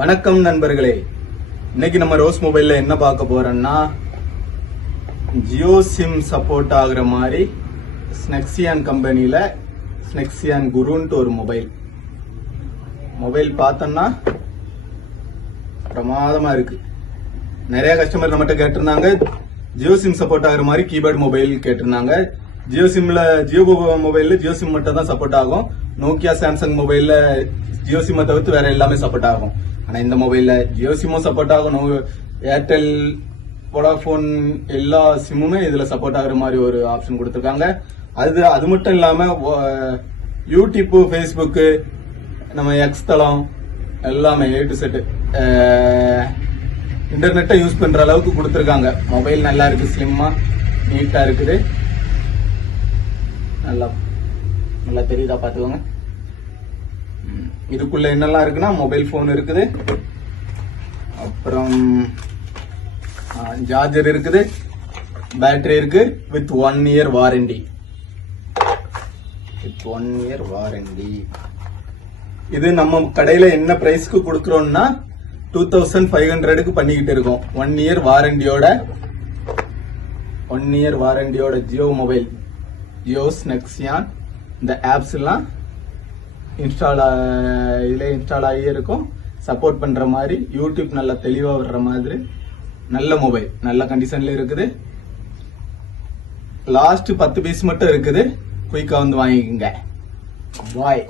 வணக்கம் நண்பர்களே, இன்னைக்கு நம்ம ரோஸ் மொபைல்ல என்ன பார்க்க போறோம்னா ஜியோ சிம் சப்போர்ட் ஆகுற மாதிரி ஸ்னெக்சியான் கம்பெனில ஸ்னெக்சியான் குருன்ட்டு ஒரு மொபைல் பார்த்தோம்னா பிரமாதமா இருக்கு. நிறைய கஸ்டமர் நம்மகிட்ட கேட்டிருந்தாங்க, ஜியோ சிம் சப்போர்ட் ஆகுற மாதிரி கீபேட் மொபைல் கேட்டிருந்தாங்க. ஜியோ மொபைல்ல ஜியோ சிம் மட்டும் தான் சப்போர்ட் ஆகும். நோக்கியா சாம்சங் மொபைல்ல ஜியோ சிம்மை தவிர்த்து வேற எல்லாமே சப்போர்ட் ஆகும். ஆனா இந்த மொபைல்ல ஜியோ சிம்மும் சப்போர்ட் ஆகும், ஏர்டெல், வோடாஃபோன் எல்லா சிம்முமே இதுல சப்போர்ட் ஆகுற மாதிரி ஒரு ஆப்ஷன் கொடுத்திருக்காங்க. அது மட்டும் இல்லாம யூடியூப், ஃபேஸ்புக், நம்ம எக்ஸ் தளம் எல்லாமே A to Z இன்டர்நெட்டை யூஸ் பண்ற அளவுக்கு கொடுத்திருக்காங்க. மொபைல் நல்லா இருக்கு, ஸ்லிம்மா நீட்டா இருக்குது. நல்லா தெரியுதா பாத்துக்கோங்க. இதுக்குள்ள என்னெல்லாம் இருக்குன்னா மொபைல் போன் இருக்குது, அப்புறம் சார்ஜர் இருக்குது, பேட்டரி இருக்கு வித் 1 year வாரண்டி. இது நம்ம கடையில என்ன பிரைஸ்க்கு கொடுக்கறோம்னா 2500க்கு பண்ணிக்கிட்டு இருக்கோம். 1 year வாரண்டியோட ஜியோ மொபைல், ஜியோ ஸ்னெக்சியான். இந்த ஆப்ஸ் எல்லாம் இன்ஸ்டால் ஆகி இருக்கும். சப்போர்ட் பண்ற மாதிரி, யூடியூப் நல்லா தெளிவா வர்ற மாதிரி நல்ல மொபைல், நல்ல கண்டிஷன்ல இருக்குது. லாஸ்ட் 10 பீஸ் மட்டும் இருக்குது, குயிக்கா வந்து வாங்கிக்கோங்க. பாய்.